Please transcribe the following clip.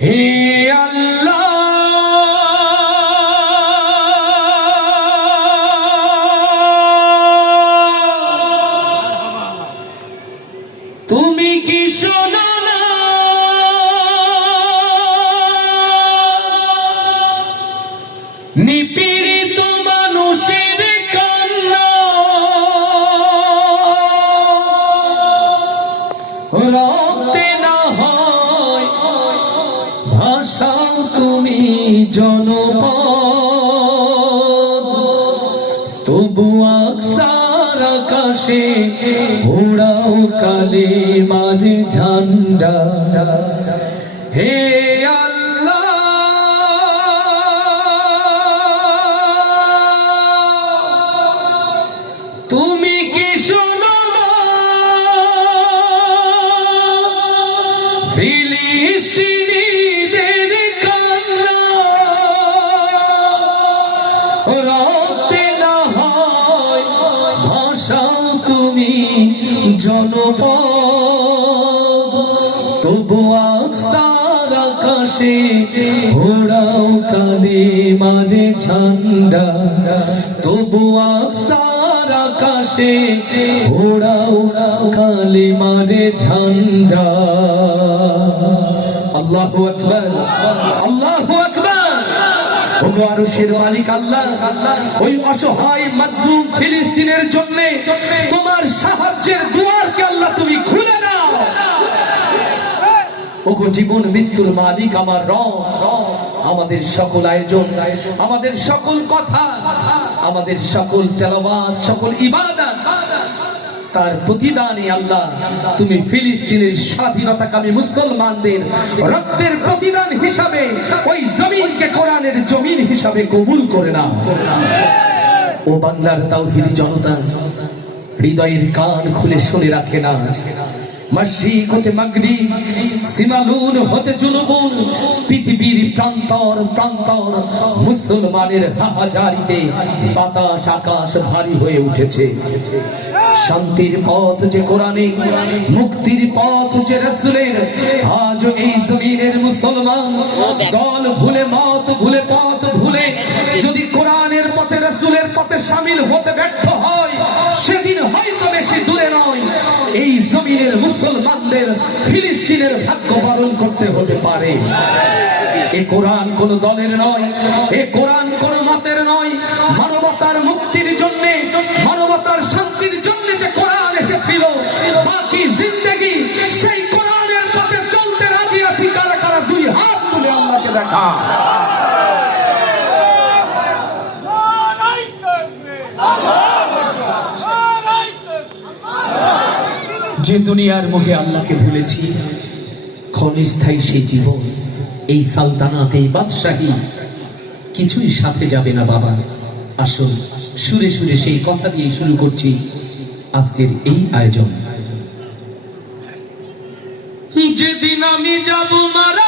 হে আল্লাহ। তুমি কি শোনো না? নিপীড়িত মানুষের কান্না। রক্তে জনপদ। তবু আকসার আকাশে ওড়াও কালে মারে ঝান্ডা। হে তুমি কি শোনো রক্তে না হয়, ভাষাও তুমি জনপদ। তবু আকসার আকাশে ঘোড়াও কালে মারে ঝান্ডা। তবু আকসার আকাশে ঘোড়াও কালে মারে ঝান্ডা। আল্লাহু আকবার, আল্লাহু মালিক আল্লাহ। ওই অসহায়, মাজলুম ফিলিস্তিনের জন্য তোমার সাহায্যের দুয়ারকে আল্লাহ তুমি খুলে দাও। ওগো জীবন মৃত্যুর মালিক আমার রব। আমাদের সকল আয়োজন, আমাদের সকল কথা, আমাদের সকল তেলাবাদ সকল ইবাদত তার প্রতিদানে আল্লাহ তুমি ফিলিস্তিনের স্বাধীনতাকামী মুসলমানদের রক্তের প্রতিদান হিসাবে ওই জমিনকে কোরআনের জমিন হিসাবে কবুল করে নাও। ও বাংলার তাওহিদি জনতা, হৃদয়ের কান খুলে শুনে রাখে না। মাসিক হতে মাগরি সীমালুন হতে জুলুমুন পৃথিবীর প্রান্তর প্রান্তর মুসলমানের হাহাজারিতে বাতাস আকাশ ভারী হয়ে উঠেছে। শান্তির পথ যে কোরআনে, মুক্তির পথ যে রসুলের, আজ এই জমিনের মুসলমান দল ভুলে মত, ভুলে পথ ভুলে যদি কোরআনের পথে, রসুলের পথে সামিল হতে ব্যর্থ হয়, সেদিন হয়তো বেশি দূরে নয়। এই জমিনের মুসলমানদের ফিলিস্তিনের ভাগ্য পালন করতে হতে পারে। এ কোরআন কোন দলের নয়, এ কোরআন কোন মতের নয়। মানবতার মুক্তির জন্য মানবতার শান্তির জন্য যে কোরআন এসেছিল, বাকি জিন্দেগি সেই কোরআনের পথে চলতে রাজি আছি। কারা কারা দুই হাত তুলে আল্লাহকে দেখা। যে দুনিয়ার মোহে আল্লাহকে ভুলেছি, ক্ষণস্থায়ী সেই জীবন, এই সালতানাত বাদশাহী কিছুই সাথে যাবে না বাবা। আসুন সুরে সুরে সেই কথা দিয়ে শুরু করছি আজকের এই আয়োজন। যেদিন আমি যাব মারা